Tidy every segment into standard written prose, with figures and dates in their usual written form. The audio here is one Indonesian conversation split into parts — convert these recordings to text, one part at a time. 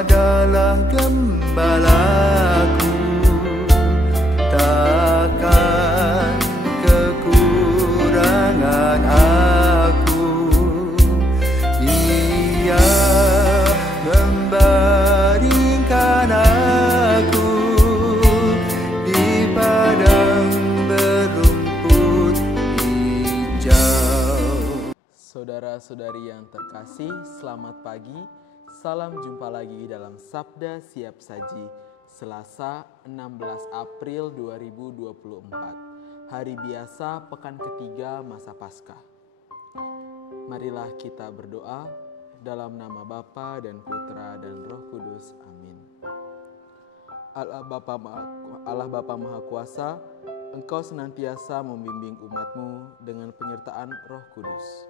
adalah gembalaku, takkan kekurangan aku. Ia membaringkan aku di padang berumput hijau. Saudara-saudari yang terkasih, selamat pagi. Salam jumpa lagi dalam Sabda Siap Saji, Selasa 16 April 2024. Hari biasa, pekan ketiga masa Paskah. Marilah kita berdoa dalam nama Bapa dan Putra dan Roh Kudus. Amin. Allah Bapa Maha Kuasa, Engkau senantiasa membimbing umat-Mu dengan penyertaan Roh Kudus.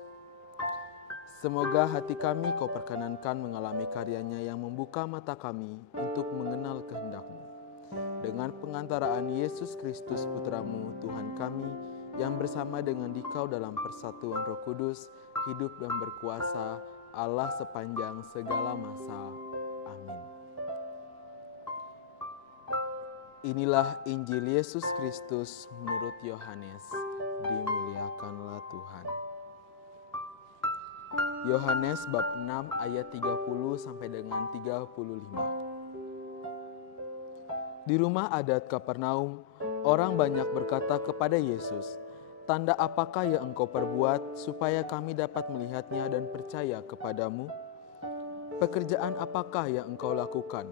Semoga hati kami Kau perkenankan mengalami karyanya yang membuka mata kami untuk mengenal kehendak-Mu. Dengan pengantaraan Yesus Kristus Putra-Mu, Tuhan kami, yang bersama dengan Dikau dalam persatuan Roh Kudus, hidup dan berkuasa, Allah sepanjang segala masa. Amin. Inilah Injil Yesus Kristus menurut Yohanes. Dimuliakanlah Tuhan. Yohanes bab 6 ayat 30 sampai dengan 35. Di rumah adat Kapernaum, orang banyak berkata kepada Yesus, "Tanda apakah yang Engkau perbuat supaya kami dapat melihatnya dan percaya kepadamu? Pekerjaan apakah yang Engkau lakukan?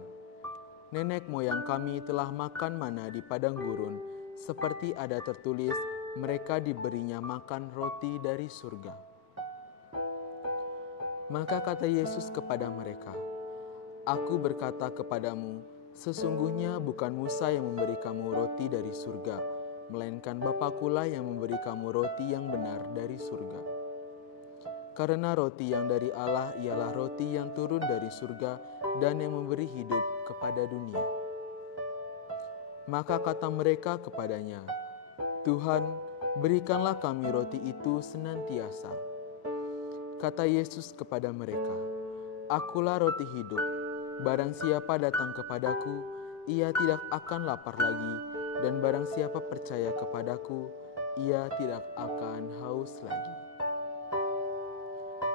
Nenek moyang kami telah makan mana di padang gurun, seperti ada tertulis, mereka diberinya makan roti dari surga." Maka kata Yesus kepada mereka, "Aku berkata kepadamu, sesungguhnya bukan Musa yang memberi kamu roti dari surga, melainkan Bapakulah yang memberi kamu roti yang benar dari surga. Karena roti yang dari Allah ialah roti yang turun dari surga dan yang memberi hidup kepada dunia." Maka kata mereka kepadanya, "Tuhan, berikanlah kami roti itu senantiasa." Kata Yesus kepada mereka, "Akulah roti hidup. Barang siapa datang kepadaku, ia tidak akan lapar lagi, dan barang siapa percaya kepadaku, ia tidak akan haus lagi."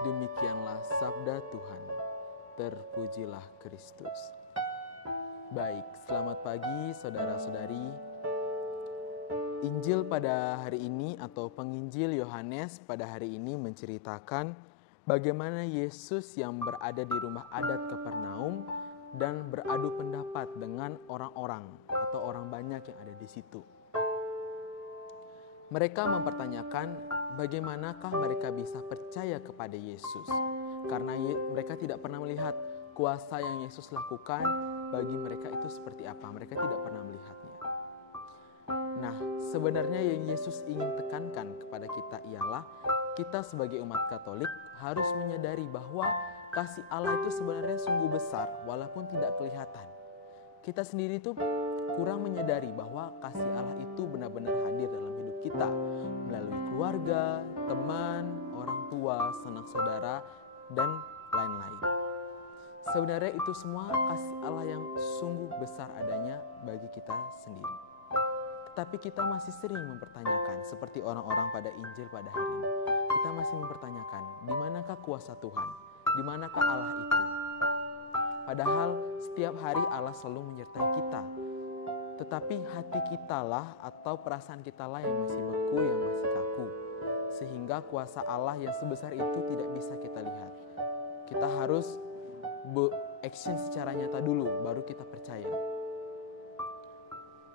Demikianlah sabda Tuhan. Terpujilah Kristus. Baik, selamat pagi saudara-saudari. Injil pada hari ini atau penginjil Yohanes pada hari ini menceritakan bagaimana Yesus yang berada di rumah adat Kapernaum dan beradu pendapat dengan orang-orang atau orang banyak yang ada di situ. Mereka mempertanyakan bagaimanakah mereka bisa percaya kepada Yesus, karena mereka tidak pernah melihat kuasa yang Yesus lakukan. Bagi mereka itu seperti apa, mereka tidak pernah melihatnya. Nah, sebenarnya yang Yesus ingin tekankan kepada kita ialah kita sebagai umat Katolik harus menyadari bahwa kasih Allah itu sebenarnya sungguh besar walaupun tidak kelihatan. Kita sendiri itu kurang menyadari bahwa kasih Allah itu benar-benar hadir dalam hidup kita melalui keluarga, teman, orang tua, sanak saudara, dan lain-lain. Sebenarnya itu semua kasih Allah yang sungguh besar adanya bagi kita sendiri. Tetapi kita masih sering mempertanyakan seperti orang-orang pada Injil pada hari ini. Kita masih mempertanyakan, di manakah kuasa Tuhan? Di manakah Allah itu? Padahal setiap hari Allah selalu menyertai kita. Tetapi hati kita lah atau perasaan kita lah yang masih beku, yang masih kaku. Sehingga kuasa Allah yang sebesar itu tidak bisa kita lihat. Kita harus action secara nyata dulu, baru kita percaya.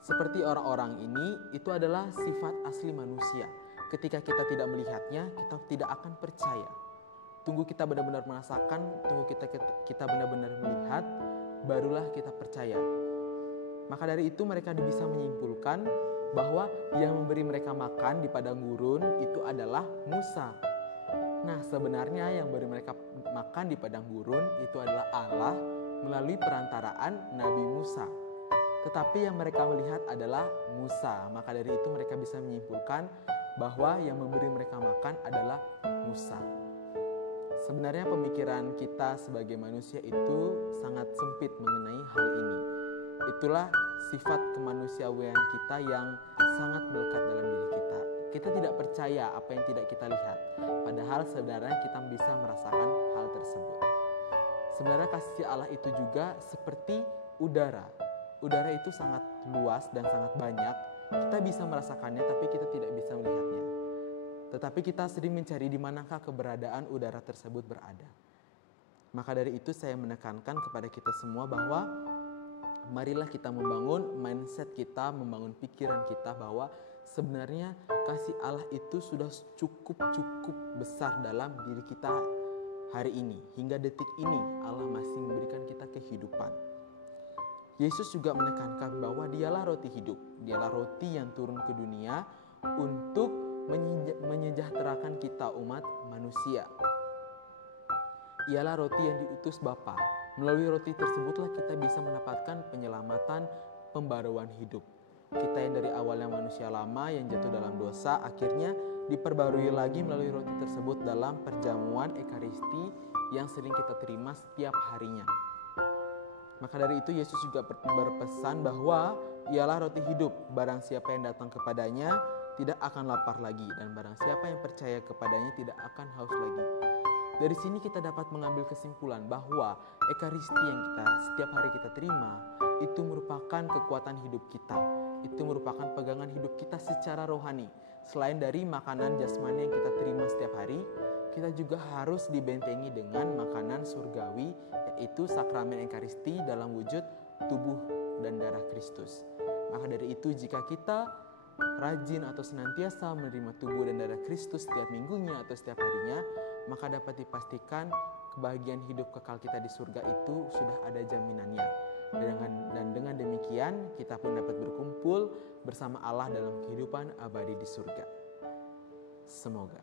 Seperti orang-orang ini, itu adalah sifat asli manusia. Ketika kita tidak melihatnya, kita tidak akan percaya. Tunggu kita benar-benar merasakan, tunggu kita benar-benar melihat, barulah kita percaya. Maka dari itu mereka bisa menyimpulkan bahwa yang memberi mereka makan di padang gurun itu adalah Musa. Nah, sebenarnya yang memberi mereka makan di padang gurun itu adalah Allah melalui perantaraan Nabi Musa. Tetapi yang mereka melihat adalah Musa. Maka dari itu mereka bisa menyimpulkan bahwa yang memberi mereka makan adalah Musa. Sebenarnya pemikiran kita sebagai manusia itu sangat sempit mengenai hal ini. Itulah sifat kemanusiaan kita yang sangat melekat dalam diri kita. Kita tidak percaya apa yang tidak kita lihat, padahal sebenarnya kita bisa merasakan hal tersebut. Sebenarnya kasih Allah itu juga seperti udara. Udara itu sangat luas dan sangat banyak. Kita bisa merasakannya tapi kita tidak bisa melihatnya. Tetapi kita sering mencari di manakah keberadaan udara tersebut berada. Maka dari itu saya menekankan kepada kita semua bahwa marilah kita membangun mindset kita, membangun pikiran kita bahwa sebenarnya kasih Allah itu sudah cukup besar dalam diri kita hari ini. Hingga detik ini Allah masih memberikan kita kehidupan. Yesus juga menekankan bahwa dialah roti hidup. Dialah roti yang turun ke dunia untuk menyejahterakan kita umat manusia. Ialah roti yang diutus Bapa. Melalui roti tersebutlah kita bisa mendapatkan penyelamatan, pembaruan hidup. Kita yang dari awalnya manusia lama yang jatuh dalam dosa, akhirnya diperbarui lagi melalui roti tersebut dalam perjamuan Ekaristi yang sering kita terima setiap harinya. Maka dari itu Yesus juga berpesan bahwa ialah roti hidup. Barang siapa yang datang kepadanya tidak akan lapar lagi, dan barang siapa yang percaya kepadanya tidak akan haus lagi. Dari sini kita dapat mengambil kesimpulan bahwa Ekaristi yang kita setiap hari kita terima itu merupakan kekuatan hidup kita. Itu merupakan pegangan hidup kita secara rohani. Selain dari makanan jasmani yang kita terima setiap hari, kita juga harus dibentengi dengan makanan surgawi, yaitu sakramen Ekaristi dalam wujud tubuh dan darah Kristus. Maka dari itu jika kita rajin atau senantiasa menerima tubuh dan darah Kristus setiap minggunya atau setiap harinya, maka dapat dipastikan kebahagiaan hidup kekal kita di surga itu sudah ada jaminannya. Dan dengan demikian kita pun dapat berkumpul bersama Allah dalam kehidupan abadi di surga. Semoga.